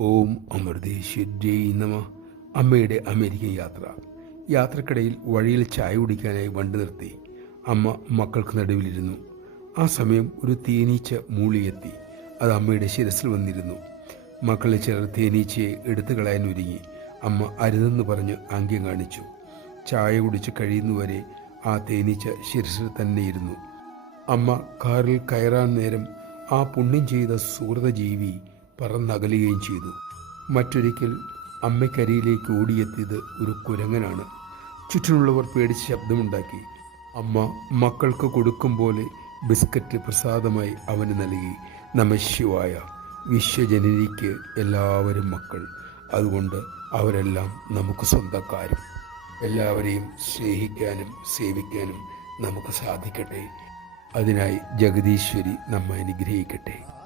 ഓം അമൃതേശ്വര്यै നമ. അമ്മയുടെ അമേരിക്കൻ യാത്ര. യാത്രക്കിടയിൽ വഴിയിൽ ചായ കുടിക്കാനായി വണ്ടി നിർത്തി. അമ്മ മക്കൾക്ക് നടുവിലിരുന്നു. ആ സമയം ഒരു തേനീച്ച മൂളിയെത്തി. അത് അമ്മയുടെ ശിരസിൽ വന്നിരുന്നു. മക്കളിൽ ചിലർ തേനീച്ചയെ എടുത്തു കളയാൻ ഒരുങ്ങി. അമ്മ അരുതെന്ന് പറഞ്ഞ് ആംഗ്യം കാണിച്ചു. ചായ കുടിച്ച് കഴിയുന്നവരെ ആ തേനീച്ച ശിരസിൽ തന്നെ ഇരുന്നു. അമ്മ കാറിൽ കയറാൻ നേരം ആ പുണ്യം ചെയ്ത സുഹൃതജീവി പറന്നകലുകയും ചെയ്തു. മറ്റൊരിക്കൽ അമ്മയ്ക്കരിയിലേക്ക് ഓടിയെത്തിയത് ഒരു കുരങ്ങനാണ്. ചുറ്റിനുള്ളവർ പേടിച്ച് ശബ്ദമുണ്ടാക്കി. അമ്മ മക്കൾക്ക് കൊടുക്കും പോലെ ബിസ്ക്കറ്റ് പ്രസാദമായി അവന് നൽകി. നമഃശിവായ. വിശ്വജനനിക്ക് എല്ലാവരും മക്കൾ, അതുകൊണ്ട് അവരെല്ലാം നമുക്ക് സ്വന്തക്കാരും. എല്ലാവരെയും സ്നേഹിക്കാനും സേവിക്കാനും നമുക്ക് സാധിക്കട്ടെ. അതിനായി ജഗദീശ്വരി നമ്മെ അനുഗ്രഹിക്കട്ടെ.